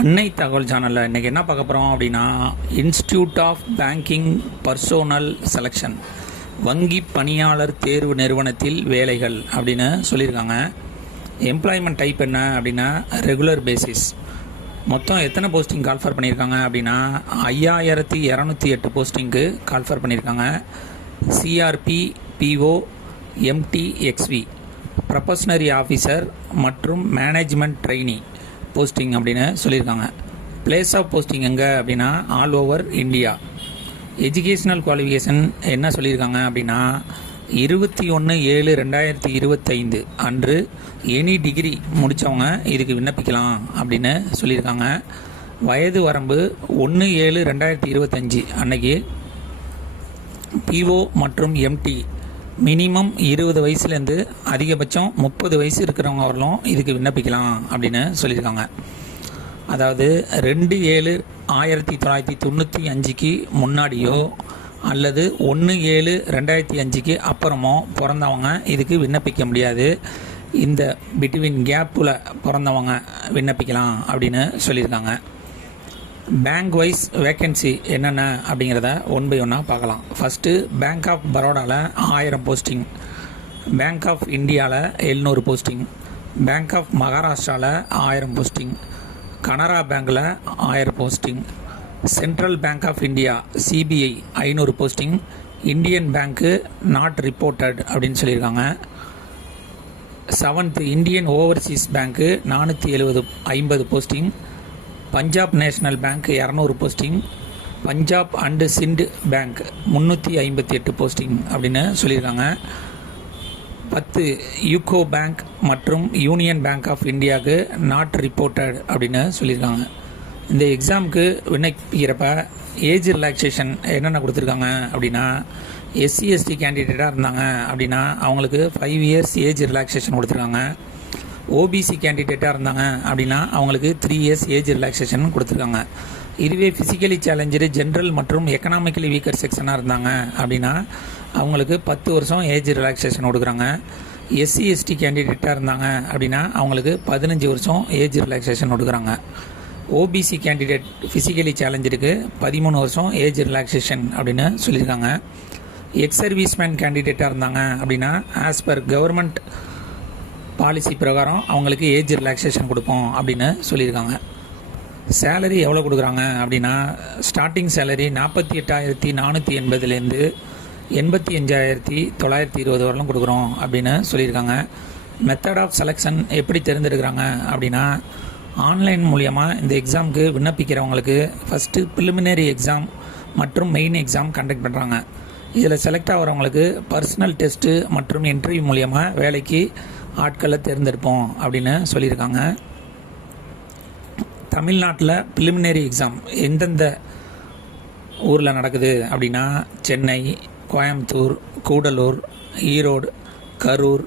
அன்னை தகவல் சேனலில் இன்றைக்கி என்ன பார்க்க போகிறோம் அப்படின்னா institute of banking personnel selection வங்கி பணியாளர் தேர்வு நிறுவனத்தில் வேலைகள் அப்படின்னு சொல்லியிருக்காங்க. எம்ப்ளாய்மெண்ட் டைப் என்ன அப்படின்னா ரெகுலர் பேசிஸ் மொத்தம் எத்தனை போஸ்டிங் கால்ஃபர் பண்ணியிருக்காங்க அப்படின்னா ஐயாயிரத்தி இரநூத்தி எட்டு போஸ்டிங்க்கு கால்ஃபர் பண்ணியிருக்காங்க. CRP PO MT XV probationary officer மற்றும் மேனேஜ்மெண்ட் ட்ரைனி போஸ்டிங் அப்படின்னு சொல்லியிருக்காங்க. பிளேஸ் ஆஃப் போஸ்டிங் எங்கே அப்படின்னா all over India educational qualification என்ன சொல்லியிருக்காங்க அப்படின்னா இருபத்தி ஒன்று ஏழு ரெண்டாயிரத்தி இருபத்தைந்து அன்று எனி டிகிரி முடித்தவங்க இதுக்கு விண்ணப்பிக்கலாம் அப்படின்னு சொல்லியிருக்காங்க. வயது வரம்பு ஒன்று ஏழு ரெண்டாயிரத்தி இருபத்தஞ்சி அன்னைக்கு பிஓ மற்றும் எம்டி மினிமம் இருபது வயசுலேருந்து அதிகபட்சம் முப்பது வயசு இருக்கிறவங்க வரலும் இதுக்கு விண்ணப்பிக்கலாம் அப்படின்னு சொல்லியிருக்காங்க. அதாவது ரெண்டு ஏழு ஆயிரத்தி தொள்ளாயிரத்தி தொண்ணூற்றி அஞ்சுக்கு முன்னாடியோ அல்லது ஒன்று ஏழு ரெண்டாயிரத்தி அஞ்சுக்கு அப்புறமோ பிறந்தவங்க இதுக்கு விண்ணப்பிக்க முடியாது. இந்த பிட்வீன் கேப்பில் பிறந்தவங்க விண்ணப்பிக்கலாம் அப்படின்னு சொல்லியிருக்காங்க. பேங்க் வைஸ் வேக்கன்சி என்னென்ன அப்படிங்கிறத ஒன் பை ஒன்னாக பார்க்கலாம். ஃபஸ்ட்டு பேங்க் ஆஃப் பரோடாவில் ஆயிரம் போஸ்டிங் பேங்க் ஆஃப் இந்தியாவில் எழுநூறு போஸ்டிங் பேங்க் ஆஃப் மகாராஷ்டிராவில் ஆயிரம் போஸ்டிங் கனரா பேங்க்கில் ஆயிரம் posting central bank of India CBI ஐநூறு போஸ்டிங் இந்தியன் பேங்க்கு நாட் ரிப்போர்ட்டட் அப்படின்னு சொல்லியிருக்காங்க. செவன்த் இந்தியன் ஓவர்சீஸ் பேங்க்கு நானூற்றி எழுபது ஐம்பது போஸ்டிங் பஞ்சாப் நேஷனல் பேங்க் இரநூறு posting Punjab and Sind bank முந்நூற்றி ஐம்பத்தி எட்டு போஸ்டிங் அப்படின்னு சொல்லியிருக்காங்க. பத்து யூகோ பேங்க் மற்றும் யூனியன் பேங்க் ஆஃப் இந்தியாவுக்கு நாட் ரிப்போர்ட்டட் அப்படின்னு சொல்லியிருக்காங்க. இந்த எக்ஸாமுக்கு விண்ணப்பிக்கிறப்ப ஏஜ் ரிலாக்ஸேஷன் என்னென்ன கொடுத்துருக்காங்க அப்படின்னா எஸ்சி எஸ்டி கேண்டிடேட்டாக இருந்தாங்க அப்படின்னா அவங்களுக்கு ஃபைவ் இயர்ஸ் ஏஜ் ரிலாக்ஸேஷன் கொடுத்துருக்காங்க. ஓபிசி கேண்டிடேட்டாக இருந்தாங்க அப்படின்னா அவங்களுக்கு த்ரீ இயர்ஸ் ஏஜ் ரிலாக்ஸேஷன் கொடுத்துருக்காங்க. இதுவே ஃபிசிக்கலி சேலஞ்சரு ஜென்ரல் மற்றும் எக்கனாமிக்கலி வீக்கர் செக்ஷனாக இருந்தாங்க அப்படின்னா அவங்களுக்கு பத்து வருஷம் ஏஜ் ரிலாக்ஸேஷன் கொடுக்குறாங்க. எஸ்சி எஸ்டி கேண்டிடேட்டாக இருந்தாங்க அப்படின்னா அவங்களுக்கு பதினஞ்சு வருஷம் ஏஜ் ரிலாக்ஸேஷன் கொடுக்குறாங்க. ஓபிசி கேண்டிடேட் ஃபிசிக்கலி சேலஞ்சருக்கு பதிமூணு வருஷம் ஏஜ் ரிலாக்ஸேஷன் அப்படின்னு சொல்லியிருக்காங்க. எக்ஸ் சர்வீஸ்மேன் கேண்டிடேட்டாக இருந்தாங்க அப்படின்னா ஆஸ் பர் கவர்மெண்ட் பாலிசி பிரகாரம் அவங்களுக்கு ஏஜ் ரிலாக்ஸேஷன் கொடுப்போம் அப்படின்னு சொல்லியிருக்காங்க. சேலரி எவ்வளோ கொடுக்குறாங்க அப்படின்னா ஸ்டார்டிங் சேலரி நாற்பத்தி எட்டாயிரத்தி நானூற்றி எண்பதுலேருந்து எண்பத்தி அஞ்சாயிரத்தி தொள்ளாயிரத்தி இருபது வரலும் கொடுக்குறோம் அப்படின்னு சொல்லியிருக்காங்க. மெத்தட் ஆஃப் செலெக்ஷன் எப்படி தேர்ந்தெடுக்கிறாங்க அப்படின்னா ஆன்லைன் மூலியமாக இந்த எக்ஸாமுக்கு விண்ணப்பிக்கிறவங்களுக்கு ஃபஸ்ட்டு ப்ரிலிமினரி எக்ஸாம் மற்றும் மெயின் எக்ஸாம் கண்டக்ட் பண்ணுறாங்க இதில் செலக்ட் ஆகிறவங்களுக்கு பர்சனல் டெஸ்ட்டு மற்றும் இன்டர்வியூ மூலியமாக வேலைக்கு ஆட்களை தேர்ந்தெடுப்போம் அப்படின்னு சொல்லியிருக்காங்க. தமிழ்நாட்டில் ப்ரிலிமினரி எக்ஸாம் எந்தெந்த ஊரில் நடக்குது அப்படின்னா சென்னை கோயம்புத்தூர் கூடலூர் ஈரோடு கரூர்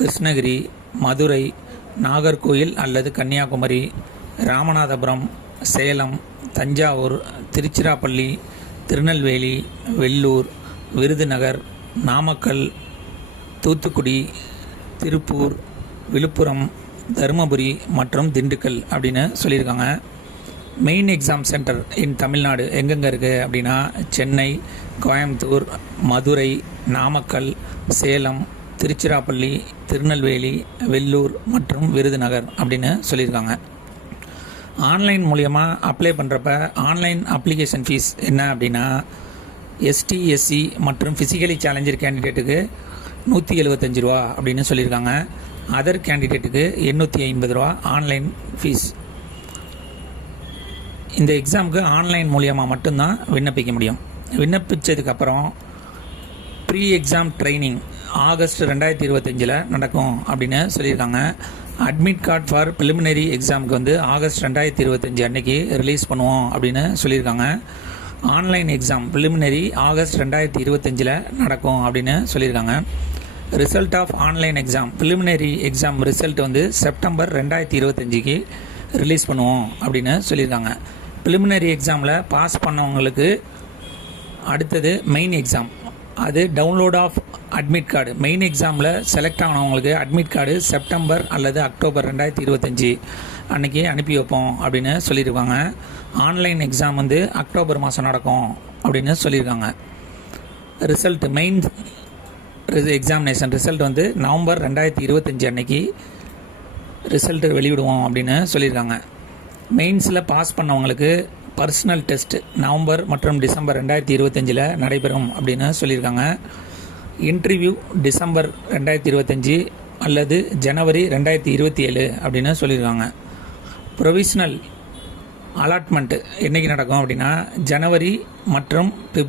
கிருஷ்ணகிரி மதுரை நாகர்கோயில் அல்லது கன்னியாகுமரி ராமநாதபுரம் சேலம் தஞ்சாவூர் திருச்சிராப்பள்ளி திருநெல்வேலி வெள்ளூர் விருதுநகர் நாமக்கல் தூத்துக்குடி திருப்பூர் விழுப்புரம் தருமபுரி மற்றும் திண்டுக்கல் அப்படின்னு சொல்லியிருக்காங்க. Main exam centre in Tamil Nadu எங்கெங்கே இருக்குது அப்படின்னா சென்னை கோயம்புத்தூர் மதுரை நாமக்கல் சேலம் திருச்சிராப்பள்ளி திருநெல்வேலி வெள்ளூர் மற்றும் விருதுநகர் அப்படின்னு சொல்லியிருக்காங்க. ஆன்லைன் மூலியமாக அப்ளை பண்ணுறப்ப ஆன்லைன் அப்ளிகேஷன் ஃபீஸ் என்ன அப்படின்னா எஸ்டி எஸ்சி மற்றும் ஃபிசிக்கலி சேலஞ்சர் கேண்டிடேட்டுக்கு நூற்றி எழுபத்தஞ்சு ரூபா அப்படின்னு சொல்லியிருக்காங்க. அதர் கேண்டிடேட்டுக்கு எண்ணூற்றி ஐம்பது ரூபா ஆன்லைன் ஃபீஸ் இந்த எக்ஸாமுக்கு ஆன்லைன் மூலியமாக மட்டும்தான் விண்ணப்பிக்க முடியும். விண்ணப்பித்ததுக்கப்புறம் ப்ரீ எக்ஸாம் ட்ரைனிங் ஆகஸ்ட் ரெண்டாயிரத்தி இருபத்தஞ்சில் நடக்கும் அப்படின்னு சொல்லியிருக்காங்க. அட்மிட் கார்டு ஃபார் ப்ரிலிமினரி எக்ஸாமுக்கு வந்து ஆகஸ்ட் ரெண்டாயிரத்தி இருபத்தஞ்சி அன்னைக்கு ரிலீஸ் பண்ணுவோம் அப்படின்னு சொல்லியிருக்காங்க. ஆன்லைன் எக்ஸாம் ப்ரிலிமினரி ஆகஸ்ட் ரெண்டாயிரத்தி இருபத்தஞ்சில் நடக்கும் அப்படின்னு சொல்லியிருக்காங்க. Result of online exam preliminary exam result வந்து செப்டம்பர் ரெண்டாயிரத்தி இருபத்தஞ்சிக்கு ரிலீஸ் பண்ணுவோம் அப்படின்னு சொல்லியிருக்காங்க. ப்ரிலிமினரி எக்ஸாமில் பாஸ் பண்ணவங்களுக்கு அடுத்தது மெயின் எக்ஸாம் அது download of admit card main எக்ஸாமில் செலக்ட் ஆனவங்களுக்கு அட்மிட் கார்டு செப்டம்பர் அல்லது அக்டோபர் ரெண்டாயிரத்தி இருபத்தஞ்சி அன்னைக்கு அனுப்பி வைப்போம் அப்படின்னு சொல்லியிருக்காங்க. ஆன்லைன் எக்ஸாம் வந்து அக்டோபர் மாதம் நடக்கும் அப்படின்னு சொல்லியிருக்காங்க. ரிசல்ட் மெயின் எக்ஸாமினேஷன் ரிசல்ட் வந்து நவம்பர் ரெண்டாயிரத்தி இருபத்தஞ்சி அன்னைக்கு ரிசல்ட் வெளியிடுவோம் அப்படின்னு சொல்லியிருக்காங்க. மெயின்ஸில் பாஸ் பண்ணவங்களுக்கு பர்சனல் டெஸ்ட் நவம்பர் மற்றும் டிசம்பர் ரெண்டாயிரத்தி இருபத்தஞ்சில் நடைபெறும் அப்படின்னு சொல்லியிருக்காங்க. இன்டர்வியூ டிசம்பர் ரெண்டாயிரத்தி இருபத்தஞ்சி அல்லது ஜனவரி ரெண்டாயிரத்தி இருபத்தி ஏழு அப்படின்னு சொல்லியிருக்காங்க. ப்ரொவிஷ்னல் அலாட்மெண்ட் என்னைக்கு நடக்கும் அப்படின்னா ஜனவரி மற்றும் பிப்